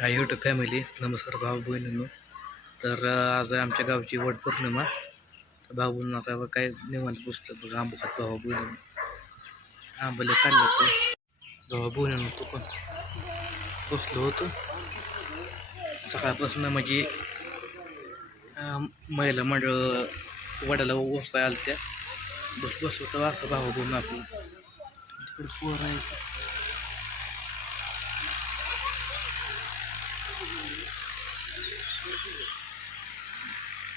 Hi YouTube family नमस्कार भाऊ बहिणींनो तर अं, आज आहे आमच्या गावची वट पौर्णिमा तर भाऊ बहिणी आता बघ काय निवांत बसलं बघ आंबा खात भाऊ बहिणीनं आंबले खाल्लं तर भाऊ बहिणीनं तो पण बसलो होतो सकाळपासून म्हणजे अं, महिला मंडळ वडाला ओसाय आल्या त्या बस बस होतं असं भाऊ बहिणी आपलं तिकडे पोर आहे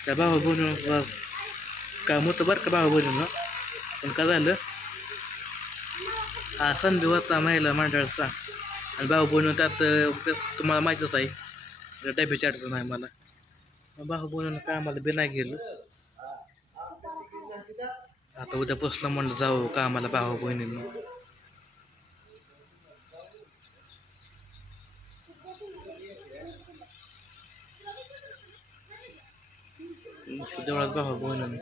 भावा बहिणीनं काम होतं बरं का भावा बहिणीनं पण काय झालं? हा संधी होता महिला मंडळाचा. आणि भाऊ बहिणी त्यात तुम्हाला माहीतच आहे. डब्याची अडचण आहे मला. भाऊ बहिणीनं कामाला बी नाही गेलो? आता उद्यापासून म्हणलं जाऊ कामाला भाऊ बहिणीनं. देवळात भाऊ बहिणीनं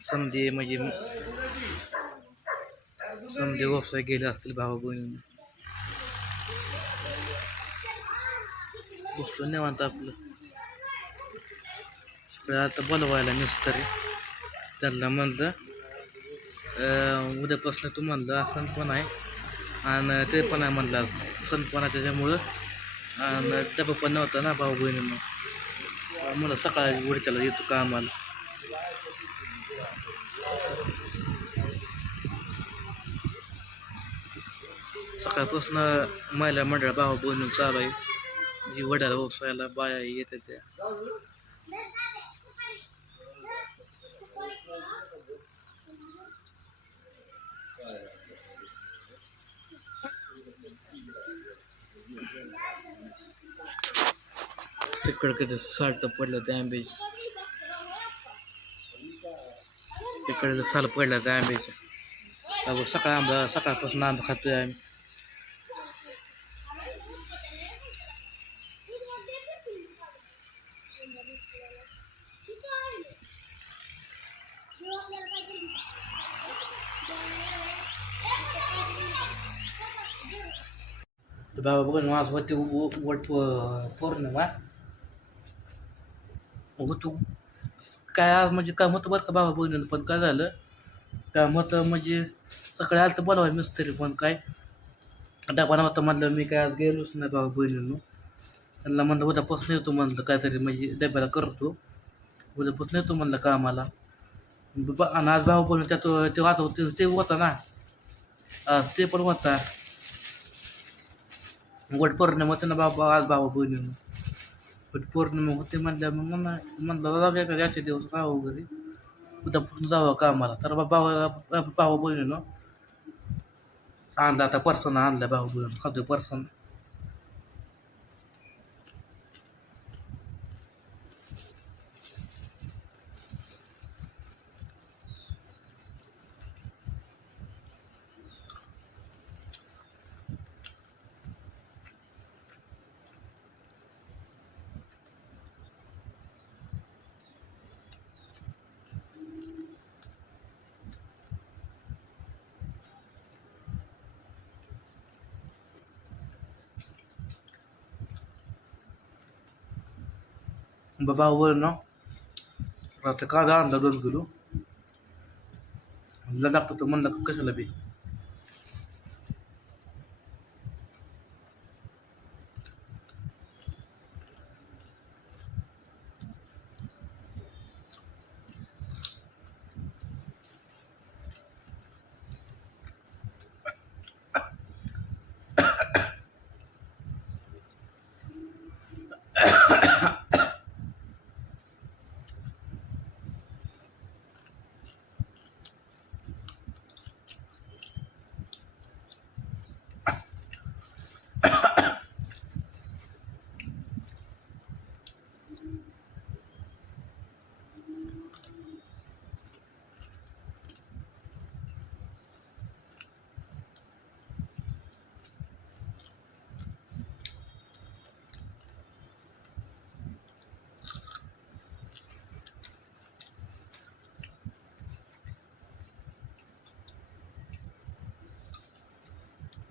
समजे म्हणजे समजे व्यवसाय गेले असतील भाऊ बहिणीनं बसलो निवांत आपलं इकडे आता बोलवायला मिस्त्री त्यांना म्हणलं अं, उद्यापासून तू म्हणलं असं पण आहे आणि ते पण आहे म्हणलं सणपणा त्याच्यामुळं. आणि डबा पण नव्हता ना भाऊ बहिणी मग म्हणलं सकाळी उडच्याला येतो कामाला सकाळपासून महिला मंडळ भाऊ बहिणी चालू आहे जी वड्याला व्यवसायाला बाया येतात त्या. तिकडं किती साल्ट पडलं त्या आंब्याची. तिकडे साल पडलं त्या आंब्याच्या अगो सकाळ आंबा सकाळपासून आंबा खातोय आम्ही. बाबा बघ ना होते वट प- वा. हो तू काय आज म्हणजे काय होतं बरं का बाबा बहिणीनं? पण काय झालं काय होतं म्हणजे सकाळी आलं तर बोलावं मिस्त्री पण काय. डबा नव्हता म्हणलं मी काय आज गेलोच नाही बाबा बहिणीनं. त्यांना म्हणलं उद्यापासून येतो म्हणलं काहीतरी म्हणजे डब्याला करतो. उद्यापासून येतो म्हणलं कामाला. ब- आणि आज भाऊ पण त्यात ते वाहत होते ते होता ना. आज ते पण होता. वट पौर्णिमा होते ना बाबा आज बाबा बहिणीनं. पण पौर्णिमा होते म्हणल्या मग म्हणलं म्हणलं जाऊ द्या दिवस राहावं वगैरे. उद्यापासून जावं कामाला. तर बाबा भाऊ बहिणीनं आणला आता पर्सन आणलं भाऊ बहिणी खातो पर्सन. बाबा बहिणीनं रात्री कांदा आणला दोन किलो म्हणलं लागतो तो म्हणलं कशाला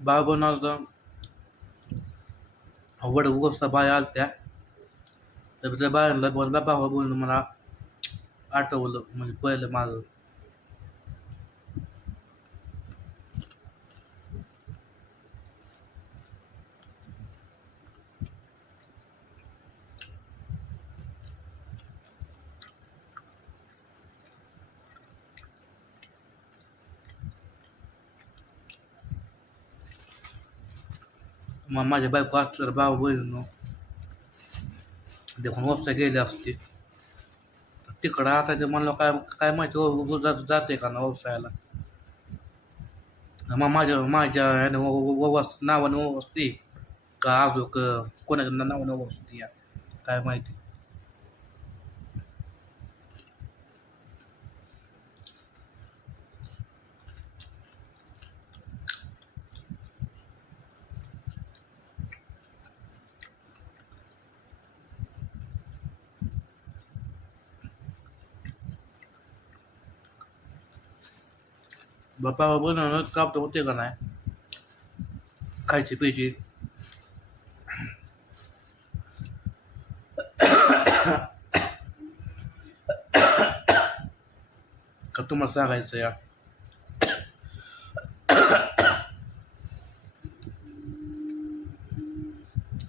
बाबा भाव वड गोष्ट बाय आलत्या. तर त्या बायांना बोलला बाबा बोलणं मला आठवलं म्हणजे पहिलं माझं. मग माझ्या बायको असतं तर भाऊ बहिणीनं देखून वस्त्या गेली असते. तर तिकडं आता ते म्हणलं काय काय माहिती व- जात जाते का ना व्यवसायाला मग माझ्या माझ्या ह्यानं व- व- नावानं का अजून कोणाच्या नावानं व्यवस्थी या? काय माहिती. बापा बनवणं काम तर होते का नाही? खायची प्यायची. का तुम्हाला सांगायचं या?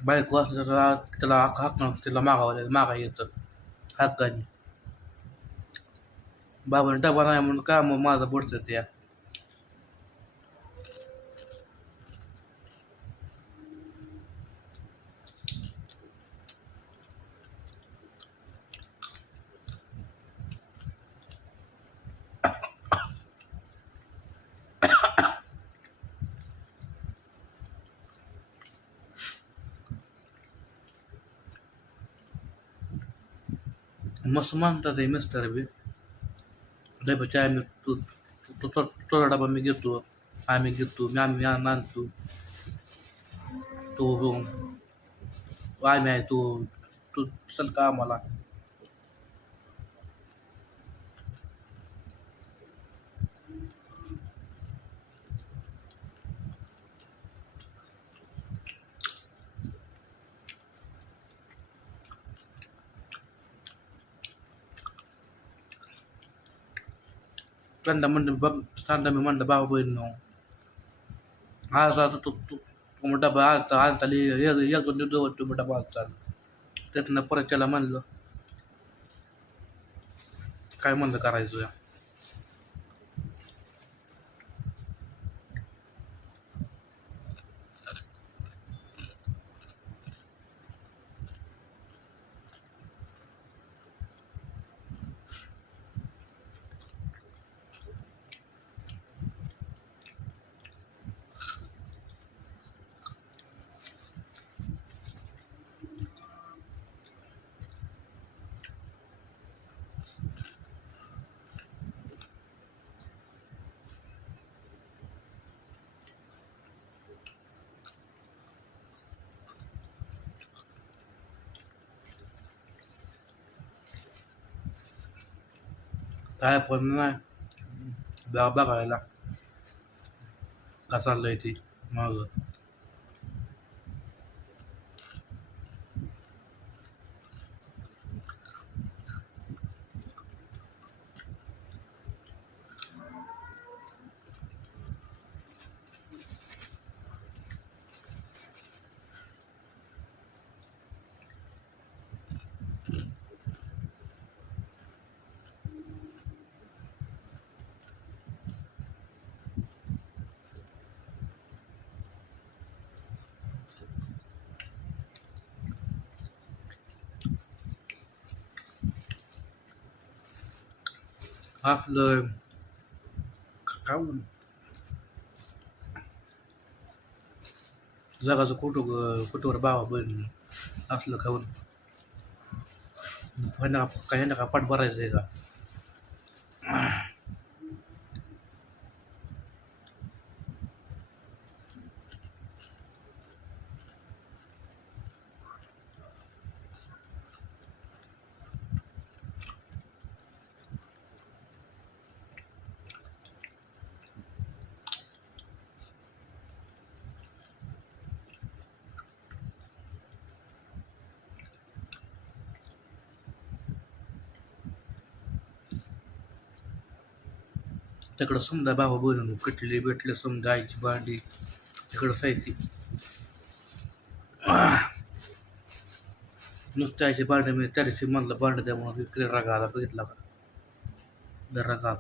बायको असलं तर त्याला हक्क तिला मागावं मागा येतं हक्काने. बाबाने डबा नाही म्हणून का मग माझं बुडतं त्या मस्त म्हणतात हे मस्त बी डब्याचे आम्ही तू तो तो तुझा डबा मी घेतो आम्ही घेतो मी आम्ही आणतो. तो तो आम्ही आहे तो तू चल का आम्हाला? त्यांना म्हणलं बघ सांगा मी म्हणलं बाबा बहीण नो आज आता तू तू तू डबा आलता आलता लिहि एक एक दोन दिवस तुम्ही डबा आलता त्यातनं परत त्याला म्हणलं काय म्हणलं करायचं या काय पण नाही बघ बघायला का चाललंय ती मग आपलं काय म्हण जगाचं कुठं कुठवर बाबा बहीण असलं खाऊन ह्यांना काही ह्यांना का पाठ भरायचं आहे का तिकडं समजा भावा बनवून कटले भेटले समजा आईची भांडी तिकडं साहित्य. नुसत्या आईचे भांडे मी त्या दिवशी म्हणलं भांडं द्या म्हणून विक्री रागा आला बघितला का? लय रागा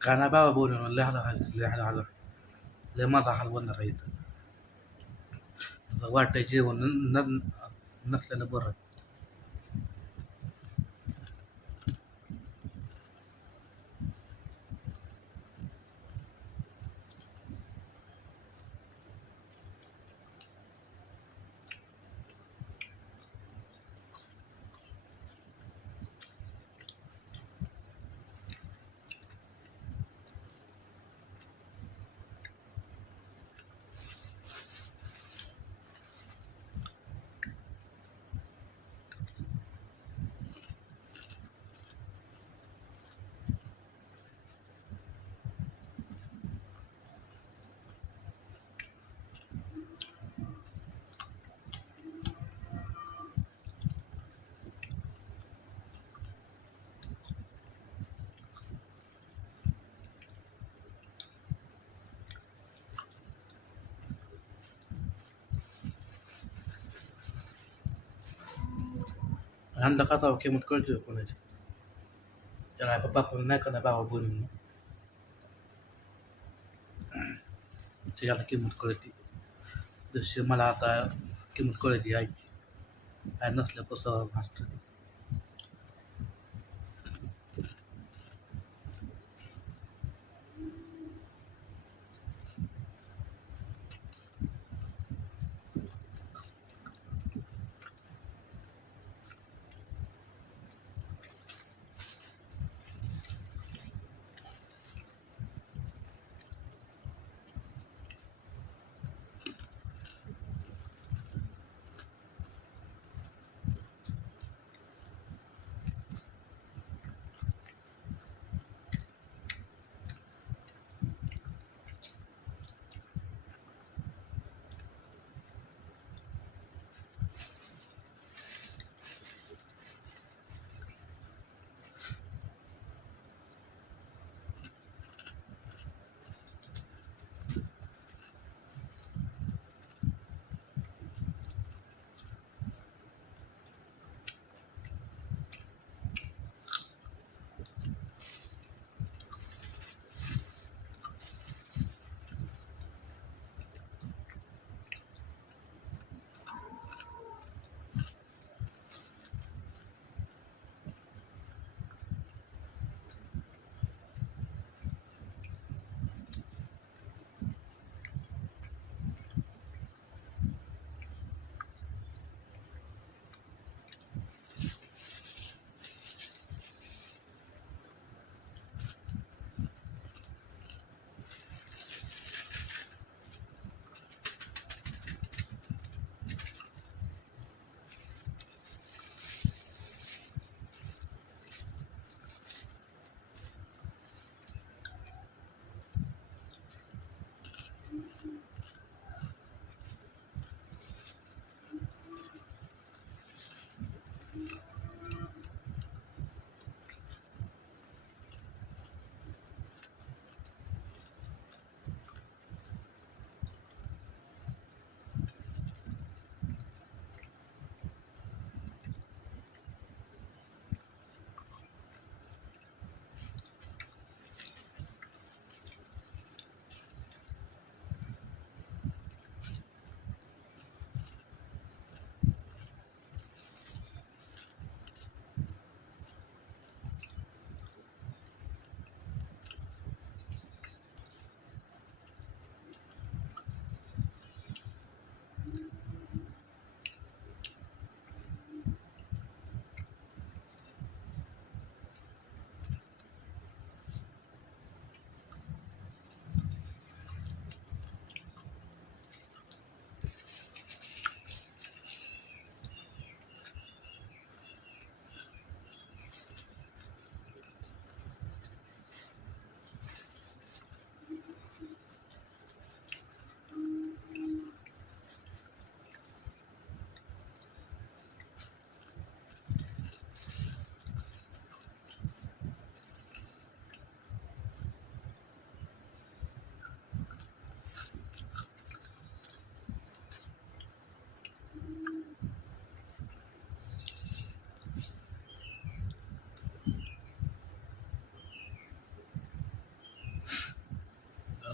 काय नाही बाबा बोलून लय हाल हाल लय हाल हाल लय माझा हाल बनणार आहे इथं आता वाटाय जेवण न न- नसलेलं बरं ह्यांना का जावं किंमत कळते का कोणाची त्याला बाबा पण नाही का नाही बाबा बोलून त्याला किंमत कळते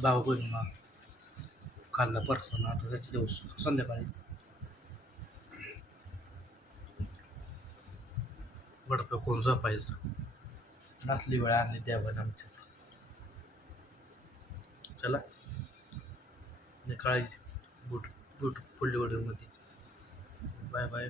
भाऊ बहिणीला खाल्ला परसोना आता त्याचे दिवस संध्याकाळी. वडपं कोण झोपायचं? असली वेळ आणली देवाने आमच्या चला. काळजी बूट बूट पुढल्या बाय बाय.